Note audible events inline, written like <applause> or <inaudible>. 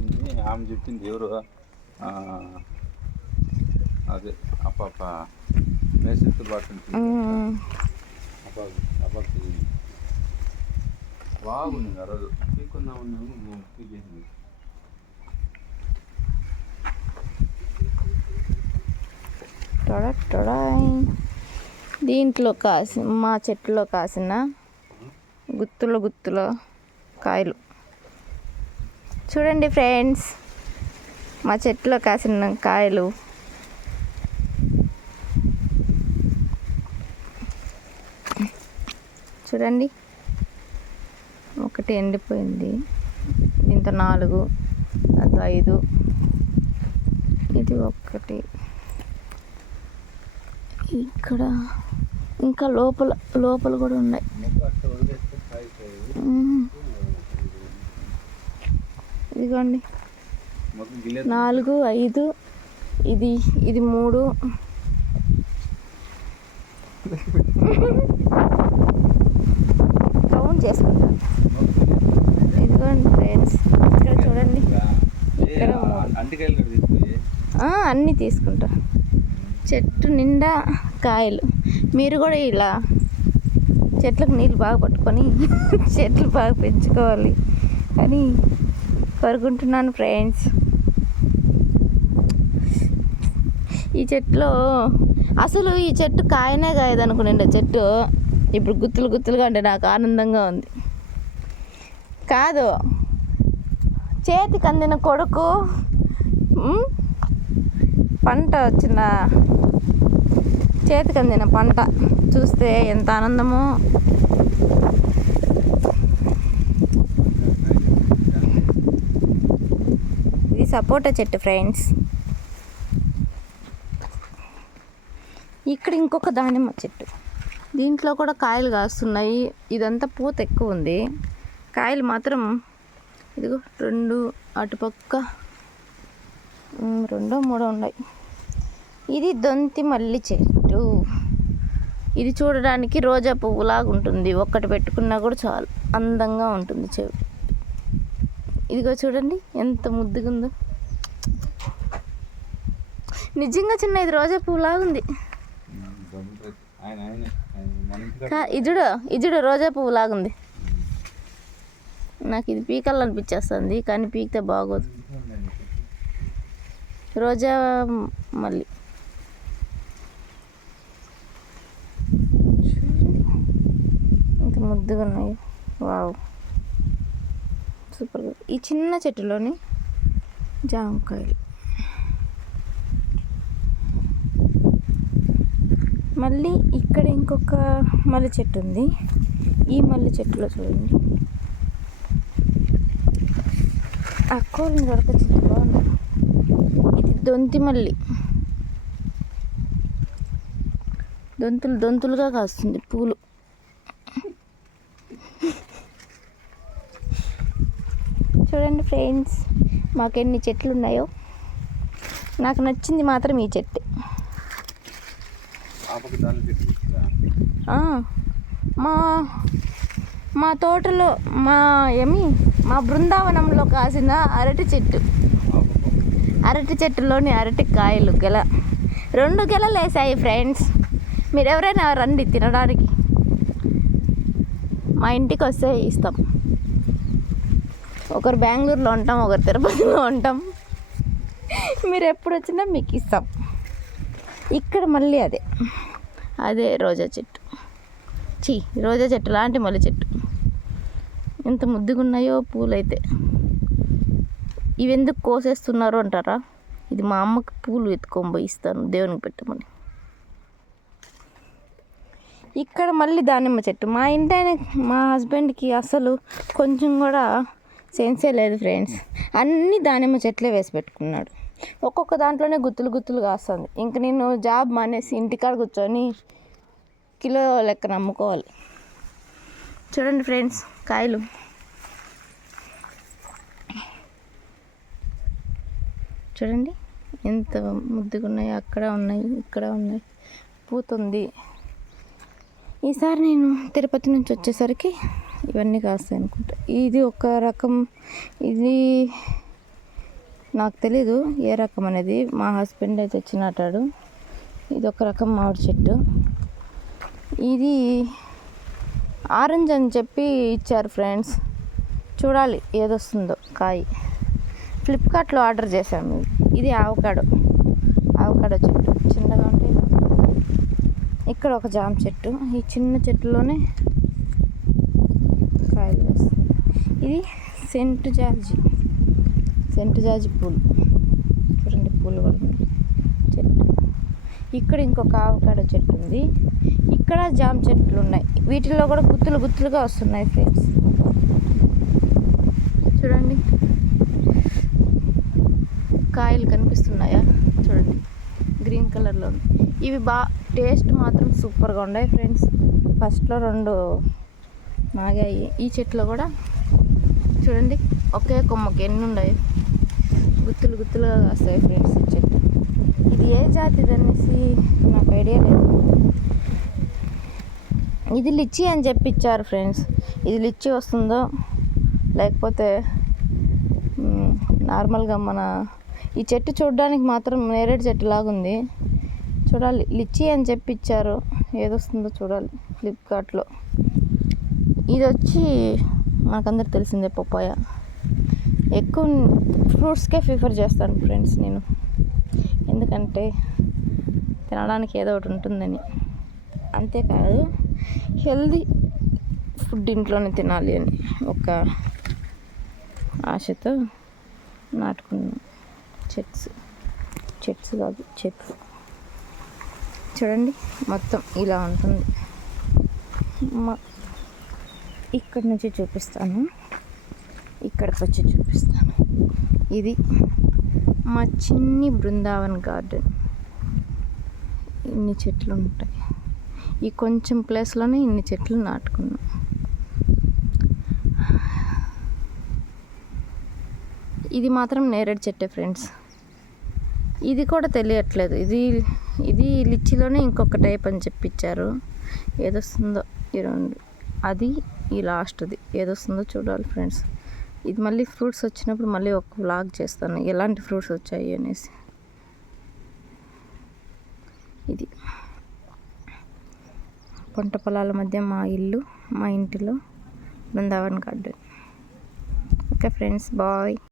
దీన్ని ఆమె చెప్పింది ఎవరు? ఆ, అదే అప్ప. మేసెత్తు. అప్ప అప్పకి బాగుంది ఆ రోజు. పీక్కుందాం ఉన్నాము నేను పీకేసింది. టొడ. దీంట్లో కాసి మా చెట్టులో కాసిన గుత్తుల గుత్తుల కాయలు. చూడండి ఫ్రెండ్స్ మా చెట్టులో కాసిన కాయలు. చూడండి ఒకటి ఎండిపోయింది. ఇంత నాలుగు అది ఐదు. ఇది ఒక్కటి ఇక్కడ ఇంకా లోపల లోపల కూడా ఉన్నాయి. ఇదిగోండి. నాలుగు ఐదు ఇది ఇది మూడు. కౌంట్ చేసుకుంటాను ఇదిగోండి ఫ్రెండ్స్ ఇక్కడ చూడండి. ఇక్కడ అన్నీ తీసుకుంటా. చెట్టు నిండా కాయలు. మీరు కూడా ఇలా చెట్లకు నీళ్ళు బాగా పట్టుకొని <laughs> చెట్లు బాగా పెంచుకోవాలి. అని కోరుకుంటున్నాను ఫ్రెండ్స్ ఈ చెట్టులో అసలు ఈ చెట్టు కాయనే కాయదనుకునే చెట్టు ఇప్పుడు గుత్తులు గుత్తులుగా ఉంటే నాకు ఆనందంగా ఉంది. కాదు చేతికి అందిన కొడుకు పంట వచ్చిన చేతికి అందిన పంట చూస్తే ఎంత ఆనందమో. సపోటా చెట్టు ఫ్రెండ్స్ ఇక్కడ ఇంకొక దానిమ్మ చెట్టు. దీంట్లో కూడా కాయలు కాస్తున్నాయి. ఇదంతా పూత ఎక్కువ ఉంది. కాయలు మాత్రం ఇదిగో రెండు అటుపక్క రెండో మూడో ఉన్నాయి. ఇది దొంతి మల్లి చెట్టు. ఇది చూడడానికి రోజా పువ్వులాగా ఉంటుంది. ఒక్కటి పెట్టుకున్నా కూడా చాలు. అందంగా ఉంటుంది చెవి. ఇదిగో చూడండి ఎంత ముద్దుగా ఉందో నిజంగా చిన్న ఇది రోజా పువ్వు ఉంది. కా- ఇజుడు ఇజుడు రోజా పువ్వు లాగుంది నాకు ఇది పీకాలనిపించేస్తుంది కానీ పీకితే బాగోదు. రోజా మళ్ళీ ఇంత ముద్దుగా ఉన్నాయి. వావ్. సూపర్గా ఈ చిన్న చెట్టులోని జామకాయలు. మళ్ళీ ఇక్కడ ఇంకొక మల్లె చెట్టు ఉంది. ఈ మల్లె చెట్టులో చూడండి. అక్కోని దొరకచ్చు బాగుంది. ఇది దొంతి మల్లి. దొంతులు దొంతులుగా కాస్తుంది పూలు. చూడండి ఫ్రెండ్స్ మాకు ఎన్ని చెట్లు ఉన్నాయో నాకు నచ్చింది మాత్రం ఈ చెట్టు ఆపకు దాని చెట్టు తీసుకురా. ఆ, మా మా తోటలో మా ఏమి మా బృందావనంలో కాసిన అరటి చెట్టు. అరటి చెట్టులోని అరటి కాయలు గెల. రెండు గెలలు వేసాయి ఫ్రెండ్స్. మీరు ఎవరైనా రండి తినడానికి. మా ఇంటికి వస్తే ఇస్తాం. ఒకరు బెంగళూరులో ఉంటాం ఒకరు తిరుపతిలో ఉంటాం. మీరు ఎప్పుడు వచ్చినా మీకు ఇస్తాం. ఇక్కడ మళ్ళీ అదే. అదే రోజా చెట్టు. చీ రోజా చెట్టు లాంటి మల్లె చెట్టు. ఎంత ముద్దుగా ఉన్నాయో పూలైతే. ఇవి ఎందుకు కోసేస్తున్నారు అంటారా? ఇది మా అమ్మకి పూలు ఎత్తుకొని పోయి ఇస్తాను దేవునికి పెట్టమని. ఇక్కడ మళ్ళీ దానిమ్మ చెట్టు. మా ఇంటి ఆయన మా హస్బెండ్కి అసలు కొంచెం కూడా సెన్సే లేదు ఫ్రెండ్స్. అన్ని దానిమ్మ చెట్లే వేసి పెట్టుకున్నాడు. ఒక్కొక్క దాంట్లోనే గుత్తులు గుత్తులు కాస్తుంది. ఇంక నేను జాబ్ మానేసి ఇంటికాడ కూర్చొని కిలో లెక్కన అమ్ముకోవాలి చూడండి ఫ్రెండ్స్ కాయలు. చూడండి ఎంత ముద్దుగా ఉన్నాయో అక్కడ ఉన్నాయి ఇక్కడ ఉన్నాయి. పూతుంది. ఈసారి నేను తిరుపతి నుంచి వచ్చేసరికి ఇవన్నీ కాస్తాయి అనుకుంటా. ఇది ఒక రకం ఇది నాకు తెలీదు ఏ రకం అనేది. మా హస్బెండ్ అయితే తెచ్చినట్టాడు ఇది ఒక రకం మామిడి చెట్టు. ఇది ఆరెంజ్ అని చెప్పి ఇచ్చారు ఫ్రెండ్స్. చూడాలి ఏదొస్తుందో కాయ. ఫ్లిప్కార్ట్లో ఆర్డర్ చేశాము ఇది. ఆవకాడో. ఆవకాడో చెట్టు. చిన్నగా ఉంటే ఇక్కడ ఒక జామ చెట్టు. ఈ చిన్న చెట్టులోనే కాయలు వస్తుంది ఇది సెంట్ జాజి సెంట్ జాజి పూలు. చూడండి పూలు కూడా. చెట్టు. ఇక్కడ ఇంకొక ఆవకాడ చెట్టు ఉంది. ఇక్కడ జామ చెట్లు ఉన్నాయి. వీటిల్లో కూడా గుత్తులు గుత్తులుగా వస్తున్నాయి ఫ్రెండ్స్. చూడండి. కాయలు కనిపిస్తున్నాయా? చూడండి. గ్రీన్ కలర్లో ఉంది. ఇవి బా టేస్ట్ మాత్రం సూపర్గా ఉన్నాయి ఫ్రెండ్స్. ఫస్ట్లో రెండు మాగాయి. ఈ చెట్లో కూడా. చూడండి. ఒకే కొమ్మకి ఎన్ని ఉన్నాయి గుత్తులు గుత్తులుగా కాస్తాయి ఫ్రెండ్స్ ఈ చెట్టు ఇది ఏ జాతిది అనేసి నాకు ఐడియా లేదు. ఇది లిచ్చి అని చెప్పిచ్చారు ఫ్రెండ్స్ ఇది లిచ్చి వస్తుందో? లేకపోతే నార్మల్గా మన ఈ చెట్టు చూడడానికి మాత్రం నేరేడు చెట్టు లాగుంది. చూడాలి. లిచ్చి అని చెప్పి ఇచ్చారు ఏదొస్తుందో చూడాలి ఫ్లిప్కార్ట్లో ఇది వచ్చి మనకందరికి తెలిసిందే పప్పాయ. ఎక్కువ ఫ్రూట్స్కే ప్రిఫర్ చేస్తాను ఫ్రెండ్స్ నేను. ఎందుకంటే తినడానికి ఏదో ఒకటి ఉంటుందని. అంతేకాదు హెల్దీ ఫుడ్ ఇంట్లోనే తినాలి అని ఒక ఆశతో నాటుకున్నాం చెట్స్. చెట్స్ కాదు చెట్లు. చూడండి మొత్తం ఇలా ఉంటుంది. మ- ఇక్కడి నుంచి చూపిస్తాను. ఇక్కడికి వచ్చి చూపిస్తాను. ఇది మా చిన్ని బృందావన్ గార్డెన్. ఇన్ని చెట్లు ఉంటాయి. ఈ కొంచెం ప్లేస్లోనే ఇన్ని చెట్లు నాటుకున్నాం. ఇది మాత్రం నేరేడు చెట్టే ఫ్రెండ్స్ ఇది కూడా తెలియట్లేదు. ఇది ఇది లిచ్చిలోనే ఇంకొక టైప్ అని చెప్పించారు ఏదొస్తుందో ఈ రెండు. అది ఈ లాస్ట్ది ఏదొస్తుందో చూడాలి ఫ్రెండ్స్ ఇది మళ్ళీ ఫ్రూట్స్ వచ్చినప్పుడు మళ్ళీ ఒక వ్లాగ్ చేస్తాను. ఎలాంటి ఫ్రూట్స్ వచ్చాయి అనేసి. ఇది. పంట పొలాల మధ్య మా ఇల్లు మా ఇంటిలో Brindavan garden. Okay friends bye.